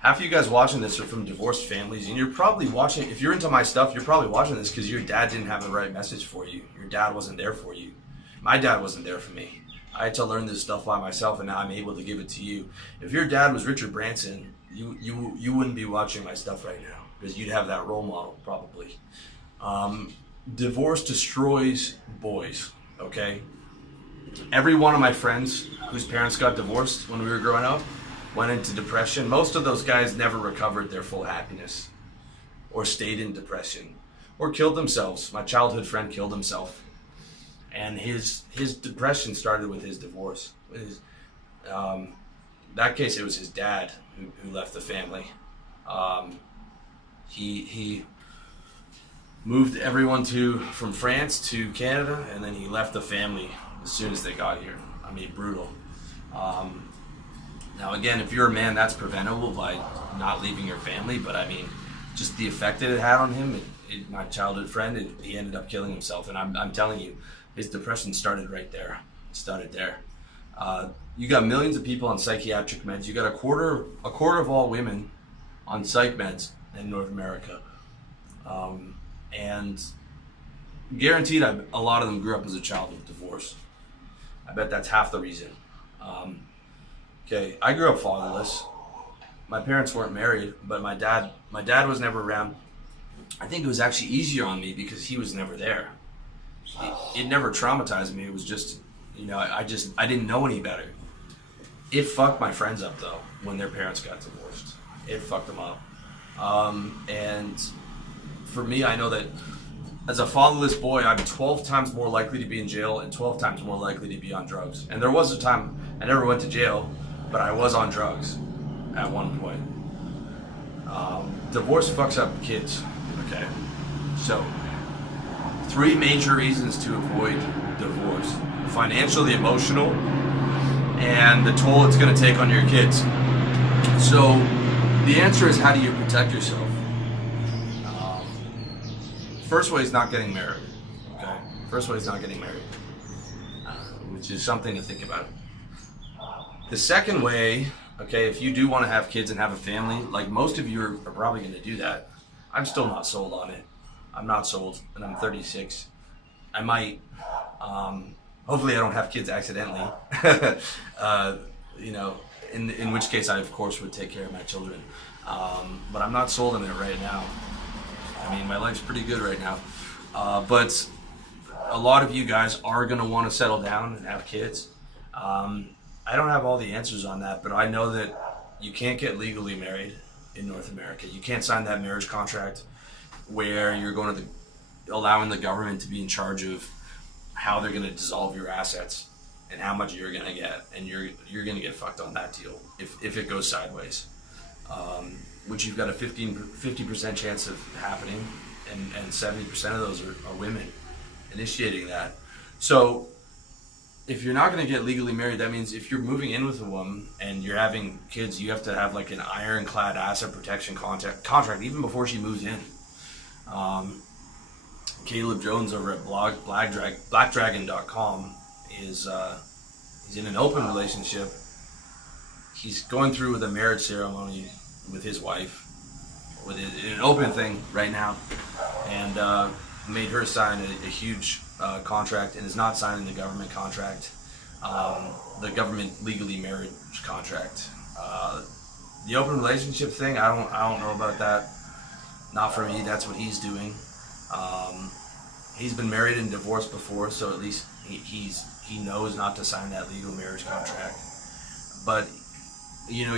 half of you guys watching this are from divorced families, and you're probably watching, if you're into my stuff, you're probably watching this because your dad didn't have the right message for you. Your dad wasn't there for you. My dad wasn't there for me. I had to learn this stuff by myself, and now I'm able to give it to you. If your dad was Richard Branson, you wouldn't be watching my stuff right now because you'd have that role model probably. Divorce destroys boys, okay? Every one of my friends whose parents got divorced when we were growing up went into depression. Most of those guys never recovered their full happiness or stayed in depression or killed themselves. My childhood friend killed himself. And his depression started with his divorce. That case, it was his dad who left the family. He moved everyone from France to Canada, and then he left the family as soon as they got here. I mean, brutal. Now again, if you're a man, that's preventable by not leaving your family, but I mean, just the effect that it had on him, my childhood friend, he ended up killing himself. And I'm telling you, his depression started right there. It started there. You got millions of people on psychiatric meds. You got a quarter of all women on psych meds in North America. And guaranteed a lot of them grew up as a child with divorce. I bet that's half the reason. Okay, I grew up fatherless. My parents weren't married, but my dad was never around. I think it was actually easier on me because he was never there. It never traumatized me. It was just, I didn't know any better. It fucked my friends up though when their parents got divorced. It fucked them up. And for me, I know that as a fatherless boy, I'm 12 times more likely to be in jail and 12 times more likely to be on drugs. And there was a time I never went to jail, but I was on drugs at one point. Divorce fucks up kids, okay? So, 3 major reasons to avoid divorce: the financial, the emotional, and the toll it's gonna take on your kids. So, the answer is, how do you protect yourself? First way is not getting married, okay? First way is not getting married, which is something to think about. The second way, okay, if you do want to have kids and have a family, like most of you are probably going to do that. I'm still not sold on it. I'm not sold, and I'm 36. I might, hopefully I don't have kids accidentally, in which case I, of course, would take care of my children. But I'm not sold on it right now. I mean, my life's pretty good right now. But a lot of you guys are going to want to settle down and have kids. I don't have all the answers on that, but I know that you can't get legally married in North America. You can't sign that marriage contract where you're going to allowing the government to be in charge of how they're going to dissolve your assets and how much you're going to get, and you're going to get fucked on that deal if it goes sideways, which you've got a 50% chance of happening, and 70% of those are women initiating that. So if you're not going to get legally married, that means if you're moving in with a woman and you're having kids, you have to have like an ironclad asset protection contract even before she moves in. Caleb Jones over at blackdragon.com is he's in an open relationship. He's going through with a marriage ceremony with his wife, with an open thing right now, and made her sign a huge contract, and is not signing the government contract, the government legally marriage contract. The open relationship thing, I don't know about that. Not for me. That's what he's doing. He's been married and divorced before, so at least he knows not to sign that legal marriage contract. But you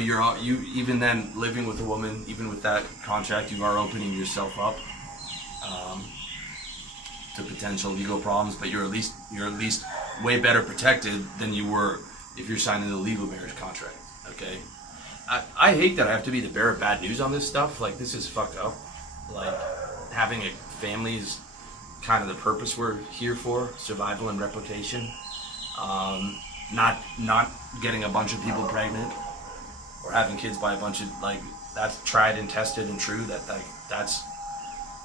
even then living with a woman, even with that contract, you are opening yourself up to potential legal problems. But you're at least way better protected than you were if you're signing a legal marriage contract. Okay, I hate that I have to be the bearer of bad news on this stuff. Like, this is fucked up. Like, having a family is kind of the purpose we're here for, survival and replication. Not getting a bunch of people pregnant or having kids by a bunch of, like, that's tried and tested and true, that's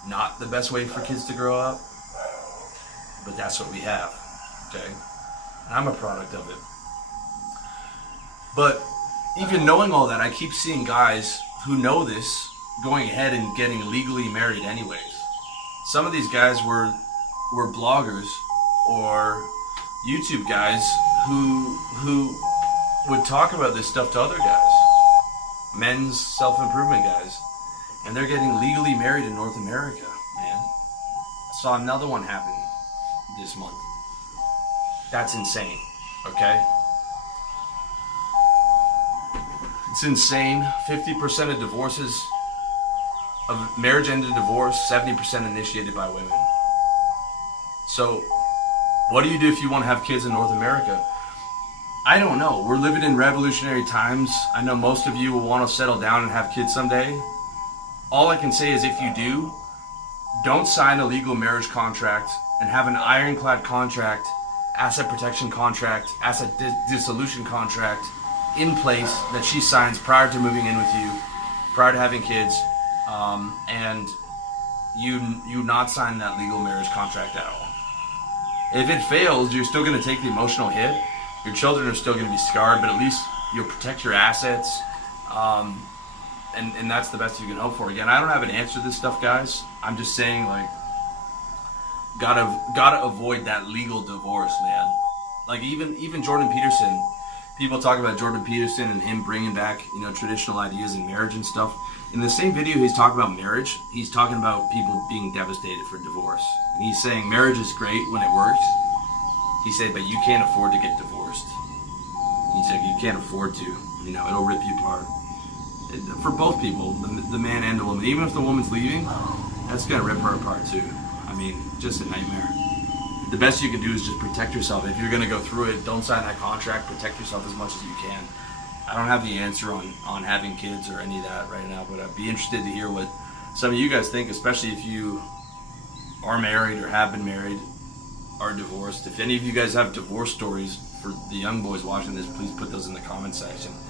not the best way for kids to grow up, but that's what we have, okay? And I'm a product of it. But even knowing all that, I keep seeing guys who know this going ahead and getting legally married anyways. Some of these guys were bloggers or YouTube guys who would talk about this stuff to other guys, men's self-improvement guys, and they're getting legally married in North America, man. I saw another one happen this month. That's insane, okay? It's insane. 50% of divorces, of marriage ended divorce, 70% initiated by women. So, what do you do if you want to have kids in North America? I don't know. We're living in revolutionary times. I know most of you will want to settle down and have kids someday. All I can say is if you do, don't sign a legal marriage contract and have an ironclad contract, asset protection contract, asset dissolution contract in place that she signs prior to moving in with you, prior to having kids, and you not sign that legal marriage contract at all. If it fails, you're still going to take the emotional hit. Your children are still going to be scarred, but at least you'll protect your assets. And that's the best you can hope for. Again, I don't have an answer to this stuff, guys. I'm just saying, like, gotta avoid that legal divorce, man. Like even Jordan Peterson. People talk about Jordan Peterson and him bringing back, traditional ideas in marriage and stuff. In the same video he's talking about marriage, he's talking about people being devastated for divorce. And he's saying marriage is great when it works. He said, but you can't afford to get divorced. He said, you can't afford to. It'll rip you apart. For both people, the man and the woman. Even if the woman's leaving, that's going to rip her apart too. I mean, just a nightmare. The best you can do is just protect yourself. If you're going to go through it, don't sign that contract. Protect yourself as much as you can. I don't have the answer on having kids or any of that right now, but I'd be interested to hear what some of you guys think, especially if you are married or have been married, are divorced. If any of you guys have divorce stories for the young boys watching this, please put those in the comment section.